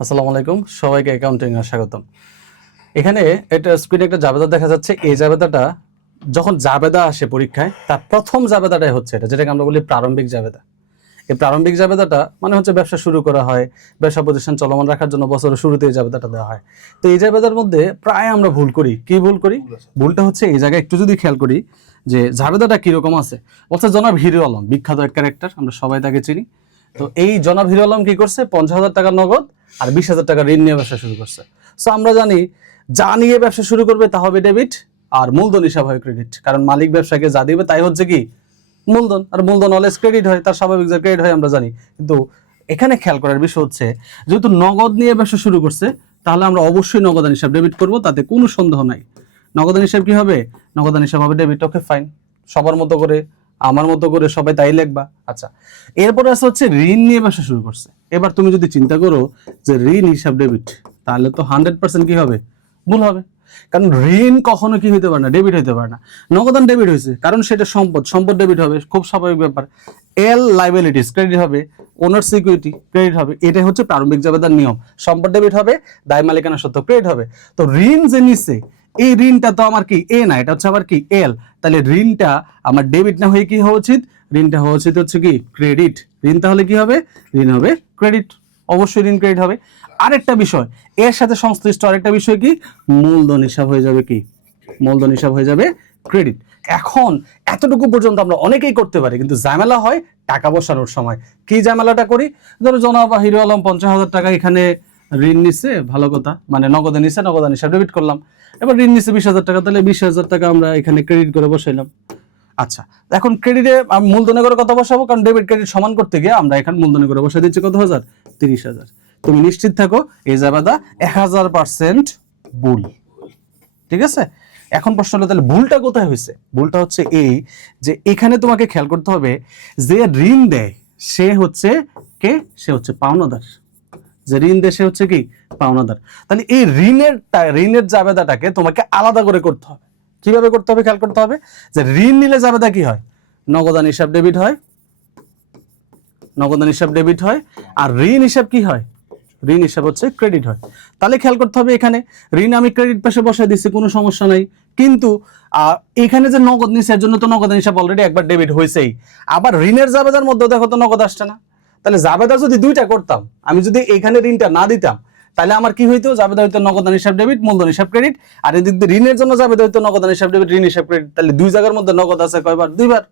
আসসালামু আলাইকুম সবাইকে অ্যাকাউন্টিং এ স্বাগতম। এখানে এটা স্ক্রিনে একটা জাবেদা দেখা যাচ্ছে। এই জাবেদাটা যখন জাবেদা আসে পরীক্ষায় তার প্রথম জাবেদাটাই হচ্ছে এটা যেটাকে আমরা বলি প্রারম্ভিক জাবেদা। এই প্রারম্ভিক জাবেদাটা মানে হচ্ছে ব্যবসা শুরু করা হয় ব্যবসা প্রতিষ্ঠান চলমান রাখার জন্য বছরের শুরুতে এই জাবেদাটা দেওয়া হয়। তো এই জাবেদার মধ্যে প্রায় আমরা ভুল করি। কি ভুল করি? ভুলটা হচ্ছে এই জায়গায় একটু যদি খেয়াল করি যে জাবেদাটা কীরকম আছে। বলছে জনাব হিরো আলম বিখ্যাত এক ক্যারেক্টার আমরা সবাই তাকে চিনি। তো এই জনাব হিরো আলম কি করছে? পঞ্চাশ হাজার টাকা নগদ আর বিশ হাজার টাকা ঋণ নিয়ে ব্যবসা শুরু করছে। সো আমরা জানি, যা নিয়ে ব্যবসা শুরু করবে তা হবে ডেবিট আর মূলধন হিসাব হয় ক্রেডিট কারণ মালিক ব্যবসাকে যা দিবে তাই হচ্ছে কি? মূলধন। আর মূলধন অলওয়েজ ক্রেডিট হয়, তার স্বাভাবিক যে ক্রেডিট হয় আমরা জানি। কিন্তু এখানে খেয়াল করার বিষয় হচ্ছে, যেহেতু নগদ নিয়ে ব্যবসা শুরু করছে, তাহলে আমরা অবশ্যই নগদান হিসাব ডেবিট করব, তাতে কোনো সন্দেহ নাই। নগদান হিসাব কি হবে? নগদান হিসাব হবে ডেবিট ওকে ফাইন সবার মতো করে আমার মতো করে সবাই তাই লিখবা। আচ্ছা এরপরে আছে হচ্ছে ঋণ নিয়ে ব্যবসা শুরু করছে। এবার তুমি যদি চিন্তা করো যে ঋণ হিসাব ডেবিট তাহলে তো হান্ড্রেড পার্সেন্ট কি হবে? ভুল হবে। কারণ ঋণ কখনো কি হইতে পারে না? ডেবিট হইতে পারে না। নগদান ডেবিট হয়েছে, কারণ সেটা সম্পদ। সম্পদ ডেবিট হবে, খুব স্বাভাবিক ব্যাপার। এল লাইবিলিটিস ক্রেডিট হবে ওনার সিকিউরিটি ক্রেডিট হবে, এটাই হচ্ছে প্রারম্ভিক জাবেদার নিয়ম। সম্পদ ডেবিট হবে, দায় মালিকানা সত্ত্ব ক্রেডিট হবে। তো ঋণ যে নিচ্ছে এই ঋণটা তো আমার কি এ না, এটা হচ্ছে আবার কি এল তাহলে ঋণটা আমার ডেবিট না হয়ে কি হওয়া উচিত? ঋণটা হওয়া উচিত হচ্ছে কি ক্রেডিট ঋণ তাহলে কি হবে? ঋণ হবে ক্রেডিট অবশ্যই ঋণ ক্রেডিট হবে। আরেকটা বিষয়, এর সাথে সংশ্লিষ্ট আরেকটা বিষয় কি? মূলধন হিসাব হয়ে যাবে কি? মূলধন হিসাব হয়ে যাবে ক্রেডিট এখন এতটুকু পর্যন্ত আমরা অনেকেই করতে পারি, কিন্তু ঝামেলা হয় টাকা বসানোর সময়। কি ঝামেলাটা করি? ধরো জনাব হিরো আলম পঞ্চাশ হাজার টাকা এখানে ঋণ নিচ্ছে ভালো কথা। মানে নগদে নিচ্ছে নগদান হিসাব ডেবিট করলাম। এবার ঋণ নিচ্ছে বিশ হাজার টাকা, তাহলে বিশ হাজার টাকা আমরা এখানে ক্রেডিট করে বসাইলাম। আচ্ছা এখন ক্রেডিটে মূলধনে করে কত বসাবো, কারণ ডেবিট ক্রেডিট সমান করতে গিয়ে আমরা এখানে মূলধনে করে বসাই দিচ্ছি কত হাজার? তিরিশ হাজার। তুমি নিশ্চিত থাকো, এই জাবাদা এক হাজার পার্সেন্ট ভুল। ঠিক আছে? এখন প্রশ্ন হলো, তাহলে ভুলটা কোথায় হয়েছে? ভুলটা হচ্ছে এই যে, এখানে তোমাকে খেয়াল করতে হবে, যে ঋণ দেয়, সে হচ্ছে কে? সে হচ্ছে পাওনাদার। যে ঋণ দেশে হচ্ছে কি? পাওনাদার। তাহলে এই ঋণের ঋণের জাবেদাটাকে তোমাকে আলাদা করে করতে হবে। কীভাবে করতে হবে? খেয়াল করতে হবে যে ঋণ নিলে জাবেদা কি হয়? নগদান হিসাব ডেবিট হয়। নগদান হিসাব ডেবিট হয়। আর ঋণ হিসাব কি হয়? ঋণ হিসাব হচ্ছে ক্রেডিট হয়। তাহলে খেয়াল করতে হবে এখানে, ঋণ আমি ক্রেডিট পাশে বসাই দিচ্ছি কোনো সমস্যা নাই। কিন্তু এখানে যে নগদ নিচ্ছে এর জন্য তো নগদান হিসাব অলরেডি একবার ডেবিট হয়েছেই আবার ঋণের জাবেদার মধ্যে দেখো তো নগদ আসছে না। তাহলে জাবেদা যদি দুইটা করতাম, আমি যদি এখানে ঋণটা না দিতাম, তাহলে আমার কি হইতো? জাবেদা হইতো নগদান হিসাব ডেবিট মূলধন হিসাব ক্রেডিট আর এদিক দিয়ে ঋণের জন্য জাবেদা হইতো নগদান হিসাব ডেবিট ঋণ হিসাব ক্রেডিট তাহলে দুই জায়গার মধ্যে নগদ আছে কয়বার? দুইবার।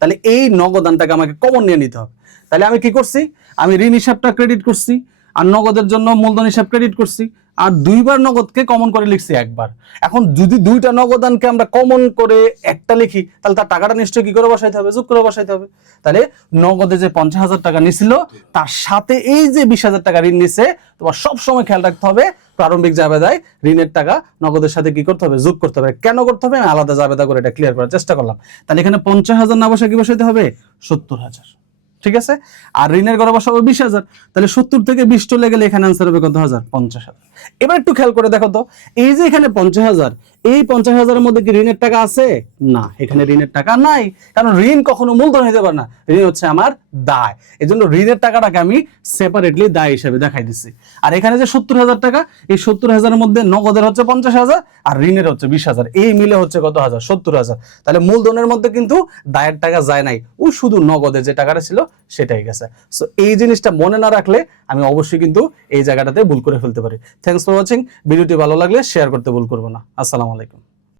তাহলে এই নগদানটাকে আমাকে কমন নিয়ে নিতে হবে। তাহলে আমি কি করছি? আমি ঋণ হিসাবটা ক্রেডিট করছি। আর নগদের জন্য মূলধন হিসাব ক্রেডিট করছি। আর দুইবার নগদকে কমন করে লিখছি একবার। এখন যদি দুইটা নগদানকে আমরা কমন করে একটা লিখি, তাহলে তার টাকাটা নিশ্চয়ই কি করে বসাইতে হবে? যোগ করে বসাইতে হবে। তাহলে নগদে যে পঞ্চাশ হাজার টাকা নিছিল, তার সাথে এই যে বিশ হাজার টাকা ঋণ নিছে, তোমার সব সময় খেয়াল রাখতে হবে, প্রারম্ভিক জাবেদায় ঋণের টাকা নগদের সাথে কি করতে হবে? যোগ করতে হবে। কেন করতে হবে? আমি আলাদা জাবেদা করে এটা ক্লিয়ার করার চেষ্টা করলাম। তাহলে এখানে পঞ্চাশ হাজার না বসে কি বসাইতে হবে? সত্তর হাজার। ঠিক আছে? আর ঋণের গড় বসাবো বিশ হাজার। তাহলে সত্তর থেকে বিশ চলে গেলে এখানে আনসার হবে কত? হাজার, পঞ্চাশ হাজার। এবার একটু খেয়াল করে দেখো তো, এই যে এখানে পঞ্চাশ হাজার এই পঞ্চাশ হাজারের মধ্যে কি ঋণের টাকা আছে? না, এখানে ঋণের টাকা নাই। কারণ ঋণ কখনো মূলধন হতে পারে না। ঋণ হচ্ছে আমার দায়। এই জন্য ঋণের টাকাটাকে আমি সেপারেটলি দায় হিসেবে দেখাই দিচ্ছি আর এখানে যে সত্তর হাজার টাকা, এই সত্তর হাজারের মধ্যে নগদের হচ্ছে পঞ্চাশ হাজার, আর ঋণের হচ্ছে বিশ হাজার। এই মিলে হচ্ছে কত হাজার? সত্তর হাজার। তাহলে মূলধনের মধ্যে কিন্তু দায়ের টাকা যায় নাই। ও শুধু নগদে যে টাকাটা ছিল, সেটাই গেছে। সো এই জিনিসটা মনে না রাখলে আমি অবশ্যই কিন্তু এই জায়গাটাতে ভুল করে ফেলতে পারি। থ্যাংকস ফর ওয়াচিং ভিডিওটি ভালো লাগলে শেয়ার করতে ভুল করব না। আসসালামু আলাইকুম